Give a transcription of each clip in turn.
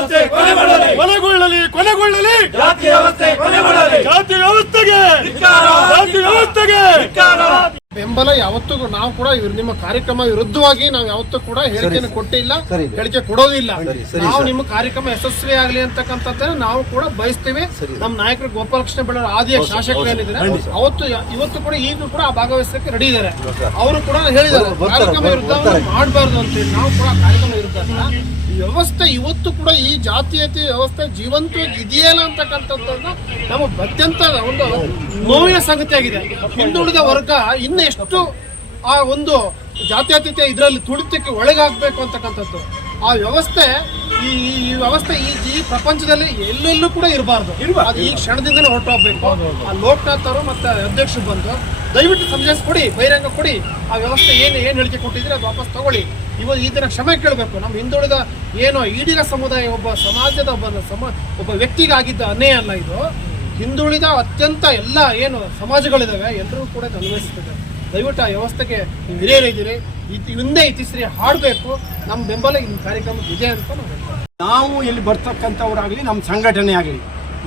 ವ್ಯವಸ್ಥೆ ಕೊನೆ ಮಾಡಲಿ. ಕೊನೆಗೊಳ್ಳಲಿ ಕೊನೆಗೊಳ್ಳಲಿ. ಜಾತಿ ವ್ಯವಸ್ಥೆ ಕೊನೆ ಮಾಡಲಿ. ಜಾತಿ ವ್ಯವಸ್ಥೆಗೆ. ಜಾತಿ ವ್ಯವಸ್ಥೆಗೆ. ಬೆಂಬಲ ಯಾವತ್ತೂ ನಾವು ಕೂಡ ಇವ್ರು ನಿಮ್ಮ ಕಾರ್ಯಕ್ರಮ ವಿರುದ್ಧವಾಗಿ ನಾವು ಯಾವತ್ತೂ ಕೂಡ ಹೇಳಿಕೆಯನ್ನು ಕೊಟ್ಟಿಲ್ಲ ಹೇಳಿಕೆ ಕೊಡೋದಿಲ್ಲ. ನಾವು ನಿಮ್ಮ ಕಾರ್ಯಕ್ರಮ ಯಶಸ್ವಿ ಆಗಲಿ ಅಂತಕ್ಕಂಥದ್ದನ್ನ ನಾವು ಕೂಡ ಬಯಸ್ತೇವೆ. ನಮ್ಮ ನಾಯಕರು ಗೋಪಾಲಕೃಷ್ಣ ಬೆಳ್ಳರ ಆದಿಯ ಶಾಸಕರು ಏನಿದ್ದಾರೆ ಅವತ್ತು ಇವತ್ತು ಕೂಡ ಈಗಲೂ ಕೂಡ ಆ ಭಾಗವಹಿಸಕ್ಕೆ ರೆಡಿ ಇದ್ದಾರೆ. ಅವರು ಕೂಡ ಹೇಳಿದ್ದಾರೆ ಕಾರ್ಯಕ್ರಮ ವಿರುದ್ಧ ಮಾಡಬಾರ್ದು ಅಂತೇಳಿ ನಾವು ಕೂಡ ಕಾರ್ಯಕ್ರಮ ಈ ವ್ಯವಸ್ಥೆ ಇವತ್ತು ಕೂಡ ಈ ಜಾತೀಯತೆ ವ್ಯವಸ್ಥೆ ಜೀವಂತವಾಗಿ ಇದೆಯಲ್ಲ ಅಂತಕ್ಕಂಥದ್ದನ್ನ ನಮ್ಮ ಅತ್ಯಂತ ಒಂದು ನೋವಿನ ಸಂಗತಿಯಾಗಿದೆ ಹಿಂದುಳಿದ ವರ್ಗ ಇನ್ನೆಷ್ಟು ಆ ಒಂದು ಜಾತ್ಯತೀತ ಇದರಲ್ಲಿ ತುಳಿತಕ್ಕೆ ಒಳಗಾಗಬೇಕು ಅಂತಕ್ಕಂಥದ್ದು. ಆ ವ್ಯವಸ್ಥೆ ಈ ಈ ವ್ಯವಸ್ಥೆ ಈ ಈ ಪ್ರಪಂಚದಲ್ಲಿ ಎಲ್ಲೆಲ್ಲೂ ಕೂಡ ಇರಬಾರ್ದು. ಅದು ಈ ಕ್ಷಣದಿಂದಲೇ ಹೊರಟೋಗ್ಬೇಕು. ಆ ಲೋಕನಾಥ್ ಮತ್ತು ಮತ್ತೆ ಅಧ್ಯಕ್ಷರು ಬಂದು ದಯವಿಟ್ಟು ಸಮಜಾಯಿಸಿ ಕೊಡಿ ಬಹಿರಂಗ ಕೊಡಿ. ಆ ವ್ಯವಸ್ಥೆ ಏನು ಏನು ಹೇಳಿಕೆ ಕೊಟ್ಟಿದ್ರೆ ಅದು ವಾಪಸ್ ತಗೊಳ್ಳಿ. ಇವಾಗ ಈ ದಿನ ಕ್ಷಮೆ ಕೇಳಬೇಕು. ನಮ್ಮ ಹಿಂದುಳಿದ ಏನೋ ಈಡಿನ ಸಮುದಾಯ ಒಬ್ಬ ಸಮಾಜದ ಒಬ್ಬ ಸಮ ಒಬ್ಬ ವ್ಯಕ್ತಿಗಾಗಿದ್ದ ಅನ್ಯಾಯ ಅಲ್ಲ ಇದು. ಹಿಂದುಳಿದ ಅತ್ಯಂತ ಎಲ್ಲ ಏನು ಸಮಾಜಗಳಿದ್ದಾವೆ ಎಲ್ಲರೂ ಕೂಡ ಅನ್ವಯಿಸ್ತದೆ ದಯವಿಟ್ಟು ಆ ವ್ಯವಸ್ಥೆಗೆ ನೀವು ಹಿರಿಯರಿದ್ದೀರಿ ಇತಿ ಹಿಂದೆ ಇತಿಶ್ರೀ ಹಾಡಬೇಕು. ನಮ್ಮ ಬೆಂಬಲ ಈ ಕಾರ್ಯಕ್ರಮಕ್ಕೆ ಇದೆ ಅಂತ ನಾವು ಹೇಳ್ತೀವಿ. ನಾವು ಇಲ್ಲಿ ಬರ್ತಕ್ಕಂಥವ್ರಾಗಲಿ ನಮ್ಮ ಸಂಘಟನೆ ಆಗಲಿ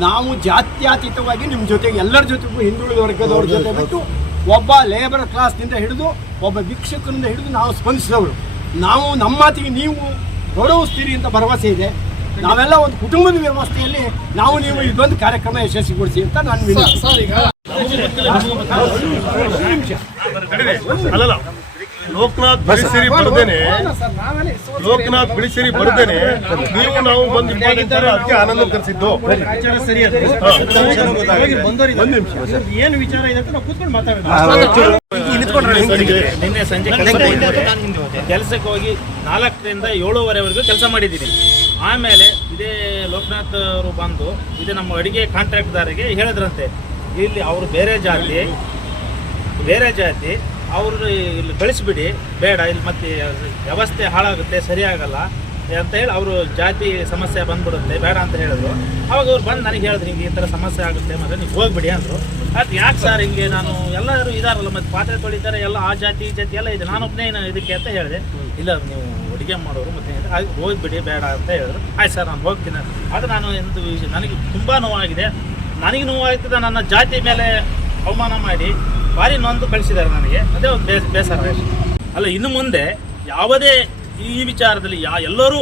ನಾವು ಜಾತ್ಯಾತೀತವಾಗಿ ನಿಮ್ಮ ಜೊತೆಗೆ ಎಲ್ಲರ ಜೊತೆಗೂ ಹಿಂದುಳಿದ ವರ್ಗದವ್ರ ಜೊತೆ ಬಿಟ್ಟು ಒಬ್ಬ ಲೇಬರ್ ಕ್ಲಾಸ್ನಿಂದ ಹಿಡಿದು ಒಬ್ಬ ಭಿಕ್ಷಕರಿಂದ ಹಿಡಿದು ನಾವು ಸ್ಪಂದಿಸಿದವರು. ನಾವು ನಮ್ಮ ಮಾತಿಗೆ ನೀವು ಗೌರವಿಸ್ತೀರಿ ಅಂತ ಭರವಸೆ ಇದೆ. ನಾವೆಲ್ಲ ಒಂದು ಕುಟುಂಬದ ವ್ಯವಸ್ಥೆಯಲ್ಲಿ ನಾವು ನೀವು ಇದೊಂದು ಕಾರ್ಯಕ್ರಮ ಯಶಸ್ವಿಗೊಳಿಸಿ ಅಂತ ನಾನು ಸರ್- ವಿನಂತಿ ಲೋಕನಾಥ್ ಬಿಳಿಸಿರಿ ಬರ್ದೇನೆ. ಸರ್ ಲೋಕನಾಥ್ ಬಿಳಿಸಿರಿ ಬರ್ದೇನೆ. ನೀವು ನಾವು ಬಂದು ಇಪ್ಪತ್ತೆಂಟರ ಅದಕ್ಕೆ ಆನಂದ ಕರೆಸಿದ್ದು ಏನು ವಿಚಾರ ಇದೆ ಅಂತ ನಾವು ಕೂತ್ಕೊಂಡು ಮಾತಾಡೋಣ. ನಿನ್ನೆ ಸಂಜೆ. ಕೆಲಸಕ್ಕೆ ಹೋಗಿ ನಾಲ್ಕರಿಂದ ಏಳುವರೆವರೆಗೂ ಕೆಲಸ ಮಾಡಿದ್ದೀನಿ. ಆಮೇಲೆ ಇದೇ ಲೋಕನಾಥ್ ಅವರು ಬಂದು ಇದೇ ನಮ್ಮ ಅಡಿಗೆ ಕಾಂಟ್ರಾಕ್ಟ್ದಾರಿಗೆ ಹೇಳಿದ್ರಂತೆ. ಇಲ್ಲಿ ಅವರು ಬೇರೆ ಜಾತಿ ಬೇರೆ ಜಾತಿ ಅವರು ಇಲ್ಲಿ ಬೆಳೆಸಿಬಿಡಿ ಬೇಡ ಇಲ್ಲಿ ಮತ್ತೆ ವ್ಯವಸ್ಥೆ ಹಾಳಾಗುತ್ತೆ ಸರಿಯಾಗಲ್ಲ ಅಂತ ಹೇಳಿ ಅವರು ಜಾತಿ ಸಮಸ್ಯೆ ಬಂದ್ಬಿಡುತ್ತೆ ಬೇಡ ಅಂತ ಹೇಳಿದ್ರು. ಅವಾಗ ಅವ್ರು ಬಂದು ನನಗೆ ಹೇಳಿದ್ರು ಹಿಂಗೆ ಈ ಥರ ಸಮಸ್ಯೆ ಆಗುತ್ತೆ ಮತ್ತೆ ನೀವು ಹೋಗ್ಬಿಡಿ ಅಂದರು. ಅದು ಯಾಕೆ ಸರ್ ಹಿಂಗೆ ನಾನು ಎಲ್ಲರೂ ಇದಾರಲ್ಲ ಮತ್ತು ಪಾತ್ರೆ ತೊಳಿತಾರೆ ಎಲ್ಲ ಆ ಜಾತಿ ಈ ಜಾತಿ ಎಲ್ಲ ಇದೆ ನಾನು ಒಬ್ಬನೇ ಇದಕ್ಕೆ ಅಂತ ಹೇಳಿದೆ. ಇಲ್ಲ ನೀವು ಅಡುಗೆ ಮಾಡೋರು ಮತ್ತೆ ಆಯ್ತು, ಹೋಗ್ಬಿಡಿ ಬೇಡ ಅಂತ ಹೇಳಿದ್ರು. ಆಯ್ತು ಸರ್ ನಾನು ಹೋಗ್ತೀನಿ ಅದು ನಾನು ಎಂದು ನನಗೆ ತುಂಬ ನೋವಾಗಿದೆ. ನನಗೆ ನೋವಾಗ್ತದೆ ನನ್ನ ಜಾತಿ ಮೇಲೆ ಅವಮಾನ ಮಾಡಿ. ಭಾರಿ ನೊಂದು ಕಳಿಸಿದ್ದಾರೆ ನನಗೆ. ಅದೇ ಒಂದು ಬೇಸ್ ಬೇಸರ. ಅಲ್ಲ, ಇನ್ನು ಮುಂದೆ ಯಾವುದೇ ಈ ವಿಚಾರದಲ್ಲಿ ಯಾ ಎಲ್ಲರೂ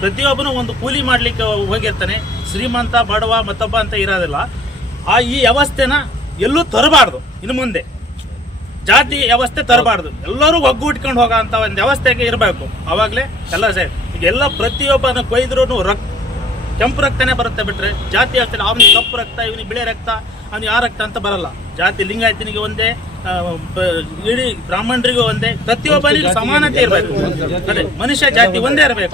ಪ್ರತಿಯೊಬ್ಬನೂ ಒಂದು ಕೂಲಿ ಮಾಡಲಿಕ್ಕೆ ಹೋಗಿರ್ತಾನೆ. ಶ್ರೀಮಂತ, ಬಡವ, ಮತ್ತೊಬ್ಬ ಅಂತ ಇರೋದಿಲ್ಲ. ಆ ಈ ವ್ಯವಸ್ಥೆನ ಎಲ್ಲೂ ತರಬಾರ್ದು ಇನ್ನು ಮುಂದೆ. ಜಾತಿ ವ್ಯವಸ್ಥೆ ತರಬಾರ್ದು. ಎಲ್ಲರೂ ಒಗ್ಗೂಟ್ಕೊಂಡು ಹೋಗೋ ಅಂತ ಒಂದು ವ್ಯವಸ್ಥೆಗೆ ಇರಬೇಕು. ಅವಾಗಲೇ ಎಲ್ಲ ಸರಿ. ಈಗ ಎಲ್ಲ ಪ್ರತಿಯೊಬ್ಬನ ಕೊಯ್ದ್ರೂ ರಕ್ತ ಕೆಂಪು ರಕ್ತನೇ ಬರುತ್ತೆ ಬಿಟ್ರೆ ಜಾತಿ ಆಗ್ತಾನೆ ಅವನಿಗೆ ಕಪ್ಪು ರಕ್ತ ಇವನಿಗೆ ಬಿಳೆ ರಕ್ತ ಅವನು ಆ ರಕ್ತ ಅಂತ ಬರಲ್ಲ. ಜಾತಿ ಲಿಂಗಾಯತನಿಗೆ ಒಂದೇ ಇಡೀ ಬ್ರಾಹ್ಮಣರಿಗೂ ಒಂದೇ ಪ್ರತಿಯೊಬ್ಬರಿಗೂ ಸಮಾನತೆ ಇರಬೇಕು. ಅದೇ ಮನುಷ್ಯ ಜಾತಿ ಒಂದೇ ಇರಬೇಕು.